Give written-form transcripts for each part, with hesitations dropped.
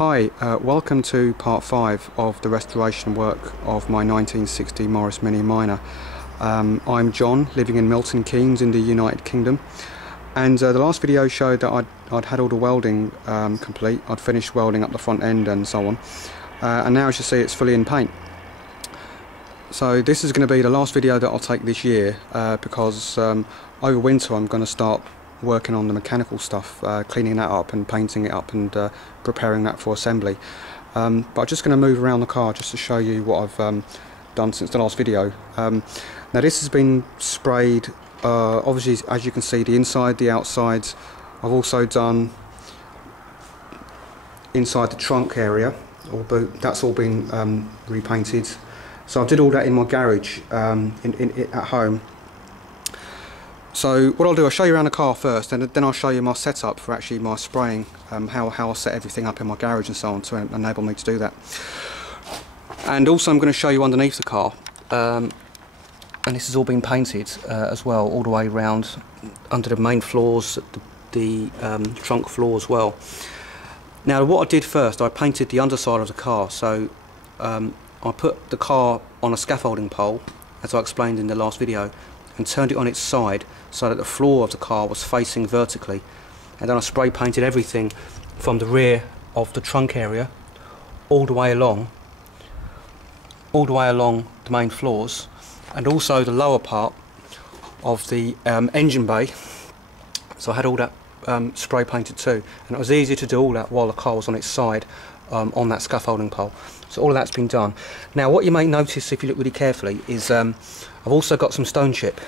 Hi, welcome to part 5 of the restoration work of my 1960 Morris Mini Miner. I'm John, living in Milton Keynes in the United Kingdom, and the last video showed that I'd had all the welding complete. I'd finished welding up the front end and so on, and now as you see it's fully in paint. So this is going to be the last video that I'll take this year because over winter I'm going to start working on the mechanical stuff, cleaning that up and painting it up and preparing that for assembly. But I'm just going to move around the car just to show you what I've done since the last video. Now this has been sprayed, obviously as you can see, the inside, the outsides. I've also done inside the trunk area, that's all been repainted. So I did all that in my garage at home. So what I'll do, I'll show you around the car first, and then I'll show you my setup for actually my spraying, how I set everything up in my garage and so on to enable me to do that. And also I'm going to show you underneath the car, and this has all been painted as well, all the way around under the main floors, the trunk floor as well. Now what I did first, I painted the underside of the car. So I put the car on a scaffolding pole, as I explained in the last video, and turned it on its side so that the floor of the car was facing vertically, and then I spray painted everything from the rear of the trunk area all the way along the main floors, and also the lower part of the engine bay. So I had all that spray painted too, and it was easy to do all that while the car was on its side on that scaffolding pole. So all of that's been done. Now what you may notice if you look really carefully is I've also got some stone chip,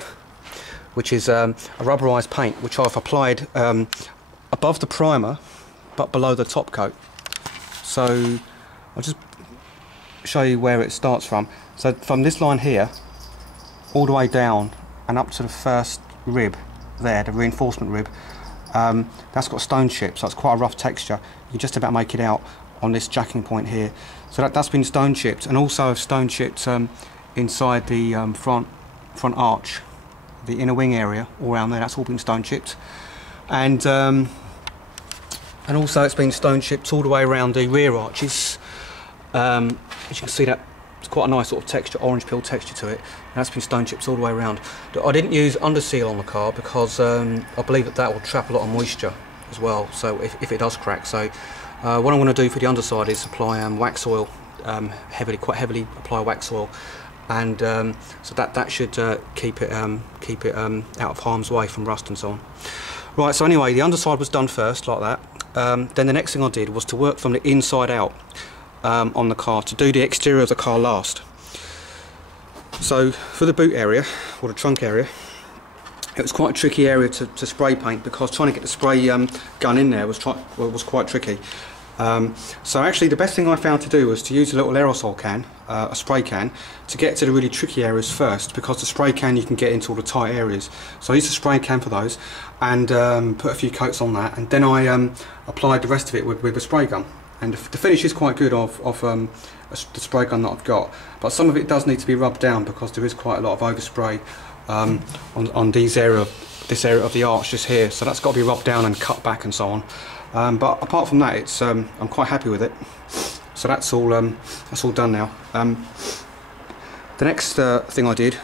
which is a rubberized paint which I've applied above the primer but below the top coat. So I'll just show you where it starts from. So from this line here all the way down and up to the first rib there, the reinforcement rib, that's got stone chip, so it's quite a rough texture. You can just about make it out on this jacking point here. So that's been stone chipped, and also I've stone chipped inside the front arch, the inner wing area, all around there. That's all been stone chipped, and also it's been stone chipped all the way around the rear arches. As you can see, that it's quite a nice sort of texture, orange peel texture to it, and that's been stone chipped all the way around. I didn't use under seal on the car because I believe that will trap a lot of moisture as well, so if it does crack. So what I'm going to do for the underside is apply wax oil, quite heavily apply wax oil, and so that should keep it out of harm's way from rust and so on. Right, so anyway, the underside was done first like that. Then the next thing I did was to work from the inside out on the car, to do the exterior of the car last. So for the boot area, or the trunk area, it was quite a tricky area to spray paint because trying to get the spray gun in there was quite tricky. So actually the best thing I found to do was to use a little aerosol can, a spray can, to get to the really tricky areas first, because the spray can you can get into all the tight areas. So I used a spray can for those, and put a few coats on that, and then I applied the rest of it with a spray gun. And the finish is quite good of the spray gun that I've got, but some of it does need to be rubbed down because there is quite a lot of overspray on this area of the arch just here, so that's got to be rubbed down and cut back and so on. But apart from that, it's I'm quite happy with it. So that's all done now. The next thing I did,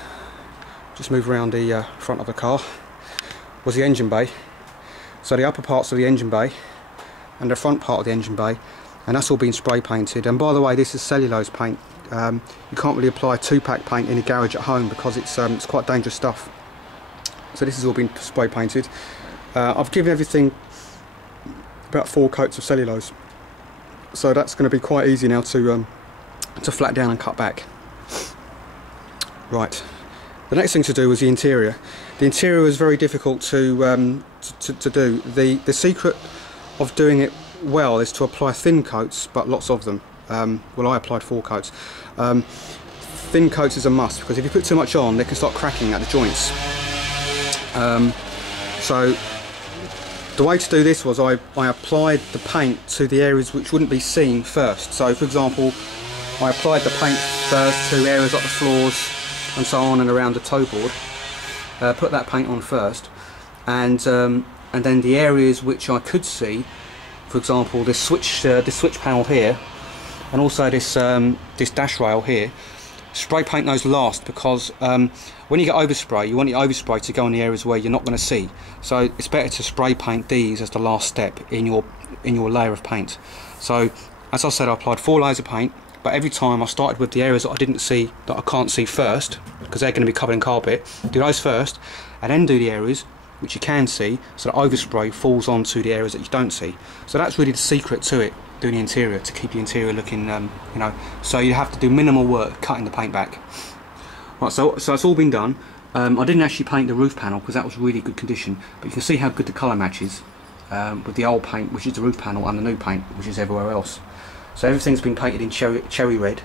just move around the front of the car, was the engine bay. So the upper parts of the engine bay and the front part of the engine bay, and that's all been spray painted. And by the way, this is cellulose paint. You can't really apply 2-pack paint in a garage at home because it's quite dangerous stuff. So this has all been spray painted. I've given everything about 4 coats of cellulose, so that's going to be quite easy now to flat down and cut back. Right, the next thing to do was the interior. The interior was very difficult to do. The secret of doing it well is to apply thin coats, but lots of them. Well, I applied 4 coats. Thin coats is a must, because if you put too much on, they can start cracking at the joints. So the way to do this was I applied the paint to the areas which wouldn't be seen first. So for example, I applied the paint first to areas like the floors and so on, and around the toe board. Put that paint on first, and then the areas which I could see for example, this switch panel here, and also this this dash rail here, spray paint those last, because when you get overspray, you want the overspray to go in the areas where you're not going to see. So it's better to spray paint these as the last step in your layer of paint. So as I said, I applied 4 layers of paint, but every time I started with the areas that I didn't see, that I can't see first, because they're going to be covered in carpet. Do those first, and then do the areas which you can see, so that overspray falls onto the areas that you don't see. So that's really the secret to it, doing the interior, to keep the interior looking, you know, so you have to do minimal work cutting the paint back. Right, so it's all been done. I didn't actually paint the roof panel because that was really good condition, but you can see how good the colour matches with the old paint, which is the roof panel, and the new paint, which is everywhere else. So everything's been painted in cherry red.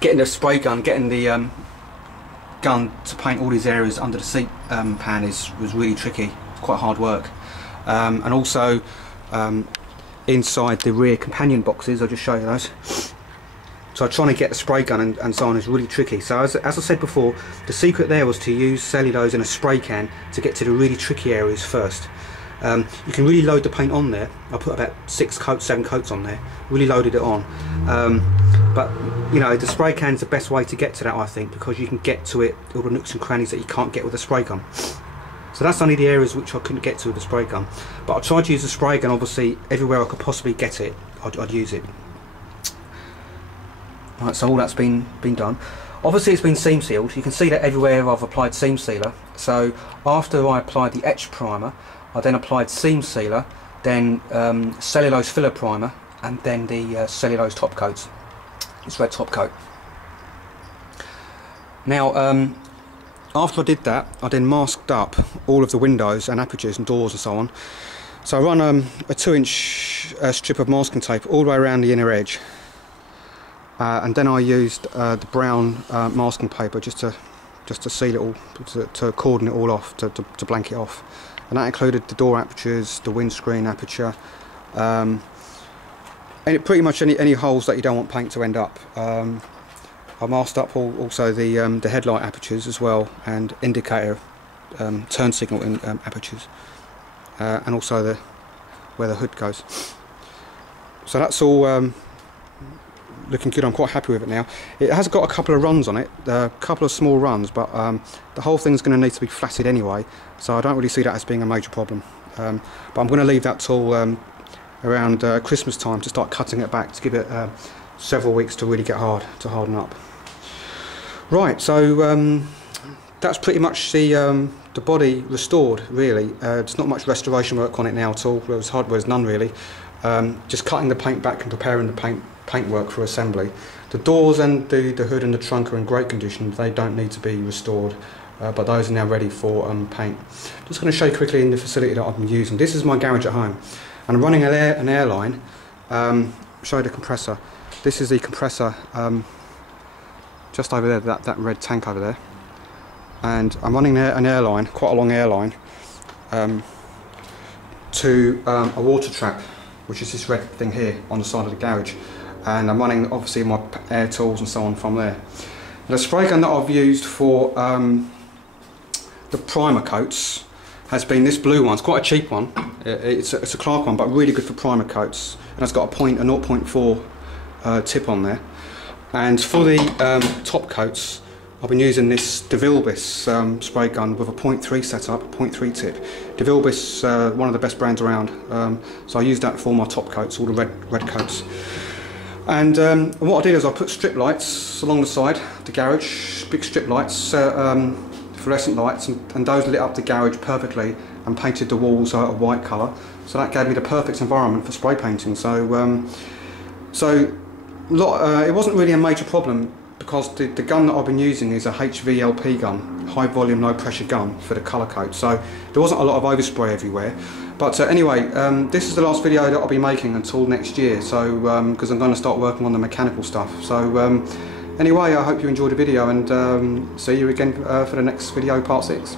Getting the spray gun, getting the gun to paint all these areas under the seat pan was really tricky. It's quite hard work. And also inside the rear companion boxes, I'll just show you those. So trying to get the spray gun and so on is really tricky. So as I said before, the secret there was to use cellulose in a spray can to get to the really tricky areas first. You can really load the paint on there. I put about 6 coats, 7 coats on there, really loaded it on. But you know, the spray can is the best way to get to that, I think, because you can get to it, all the nooks and crannies that you can't get with a spray gun. So that's only the areas which I couldn't get to with the spray gun. But I tried to use the spray gun, obviously, everywhere I could possibly get it, I'd use it. Right, so all that's been done. Obviously it's been seam sealed. You can see that everywhere I've applied seam sealer. So after I applied the etch primer, I then applied seam sealer, then cellulose filler primer, and then the cellulose top coats. This red top coat. Now after I did that, I then masked up all of the windows and apertures and doors and so on. So I run a 2-inch strip of masking tape all the way around the inner edge, and then I used the brown masking paper just to seal it all, to cordon it all off, to blank it off. And that included the door apertures, the windscreen aperture, and pretty much any holes that you don't want paint to end up. I masked up also the headlight apertures as well, and indicator turn signal apertures, and also where the hood goes. So that's all looking good. I'm quite happy with it now. It has got a couple of runs on it, a couple of small runs, but the whole thing's going to need to be flatted anyway, so I don't really see that as being a major problem. But I'm going to leave that till around Christmas time to start cutting it back, to give it several weeks to really get to harden up. Right, so that's pretty much the body restored, really. There's not much restoration work on it now at all. There's none really. Just cutting the paint back and preparing the paintwork for assembly. The doors and the hood and the trunk are in great condition. They don't need to be restored, but those are now ready for paint. Just going to show you quickly in the facility that I've been using. This is my garage at home, and I'm running an airline. Show you the compressor. This is the compressor just over there, that red tank over there, and I'm running an airline, quite a long airline, to a water trap, which is this red thing here on the side of the garage, and I'm running obviously my air tools and so on from there. The spray gun that I've used for the primer coats has been this blue one. It's quite a cheap one. It's a Clark one, but really good for primer coats, and it's got a 0.4 tip on there. And for the top coats, I've been using this DeVilbiss spray gun with a 0.3 setup, 0.3 tip. DeVilbiss, one of the best brands around, so I use that for my top coats, all the red coats. And what I did is I put strip lights along the side of the garage, big strip lights, fluorescent lights, and those lit up the garage perfectly, and painted the walls a white colour. So that gave me the perfect environment for spray painting. It wasn't really a major problem, because the gun that I've been using is a HVLP gun, high volume, low pressure gun for the colour coat, so there wasn't a lot of overspray everywhere. But anyway, this is the last video that I'll be making until next year, so because I'm going to start working on the mechanical stuff. So anyway, I hope you enjoyed the video, and see you again for the next video, part 6.